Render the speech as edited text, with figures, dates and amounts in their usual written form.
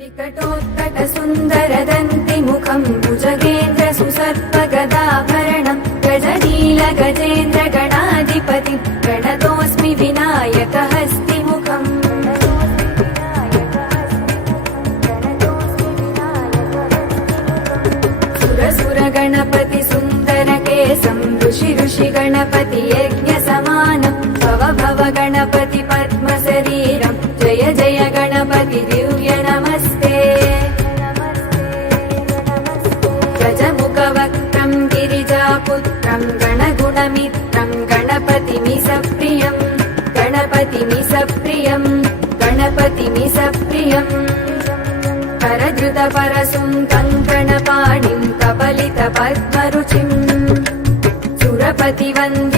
विकटोत्कटसुन्दरदन्तिमुखं भुजगेन्द्रसुसर्पगदाभरणं गजनीलगजेन्द्रगणाधिपतिं प्रणतोऽस्मि विनायकहस्तिमुखम् सुरसुरगणपति सुन्दरकेशं ऋषि गणपति यज्ञसमानं भव गणपति पद्मशरीरं जय जय गणपति दिव्य नमस्ते गजमुखवक्त्रं गिरिजापुत्रं गणगुणमित्रं गणपतिमिसप्रियं करधृतपरशुं कङ्कणपाणिं कपलितपद्मरुचिं सुरपतिवन्द्य